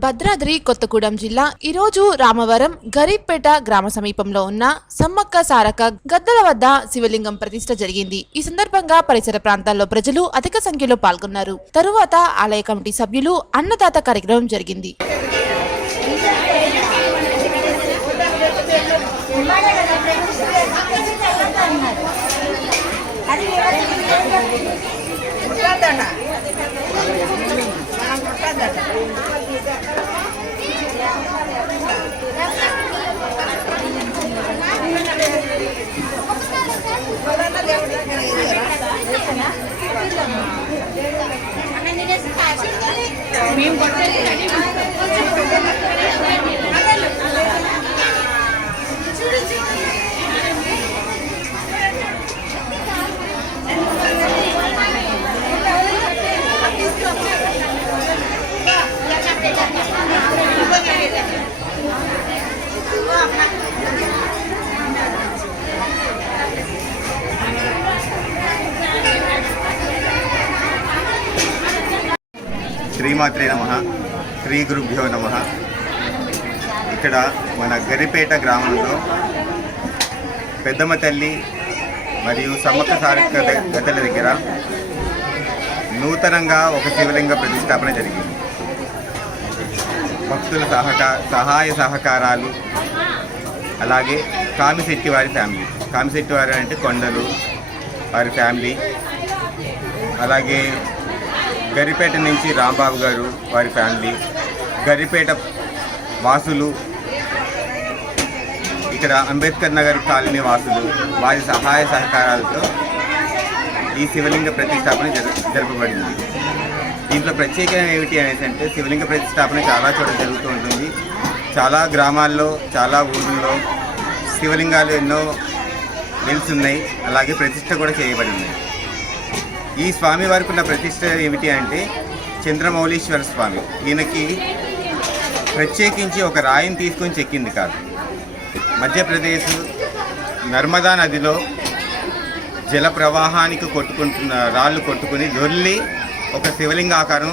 భద్రాద్రి కొత్తగూడెం జిల్లా ఈరోజు రామవరం గరీబ్పేట గ్రామ సమీపంలో ఉన్న సమ్మక్క సారక్క గద్దల వద్ద శివలింగం ప్రతిష్ఠ జరిగింది. ఈ సందర్భంగా పరిసర ప్రాంతాల్లో ప్రజలు అధిక సంఖ్యలో పాల్గొన్నారు. తరువాత ఆలయ కమిటీ సభ్యులు అన్నదాత కార్యక్రమం జరిగింది. శ్రీమాత్రే నమః, శ్రీ గురుభ్యో నమః. ఇక్కడ మన గరిపేట గ్రామంలో పెద్దమ్మ తల్లి మరియు సమ్మక్క సారక్క గద్దెల దగ్గర నూతనంగా ఒక శివలింగ ప్రతిష్టాపన జరిగింది. భక్తుల సహాయ సహకారాలు, అలాగే కామిశెట్టి వారి ఫ్యామిలీ, కామిశెట్టి వారి అంటే కొండలు వారి ఫ్యామిలీ, అలాగే గరిపేట నుంచి రాంబాబు గారు వారి ఫ్యామిలీ, గరిపేట వాసులు, ఇక్కడ అంబేద్కర్ నగర్ కాలనీ వాసులు వారి సహాయ సహకారాలతో ఈ శివలింగ ప్రతిష్టాపన జరపబడింది. దీంట్లో ప్రత్యేకం ఏమిటి అనేసి అంటే శివలింగ ప్రతిష్టాపన చాలా చోట్ల జరుగుతూ ఉంటుంది. చాలా గ్రామాల్లో, చాలా ఊళ్ళల్లో శివలింగాలు ఎన్నో నిలుస్తున్నాయి, అలాగే ప్రతిష్ట కూడా చేయబడింది. ఈ స్వామి వారికి ఉన్న ప్రతిష్ట ఏమిటి అంటే చంద్రమౌళీశ్వర స్వామి. ఈయనకి ప్రత్యేకించి ఒక రాయిని తీసుకొని చెక్కింది కాదు. మధ్యప్రదేశ్ నర్మదా నదిలో జల ప్రవాహానికి రాళ్ళు కొట్టుకుని దొర్లి ఒక శివలింగ ఆకారం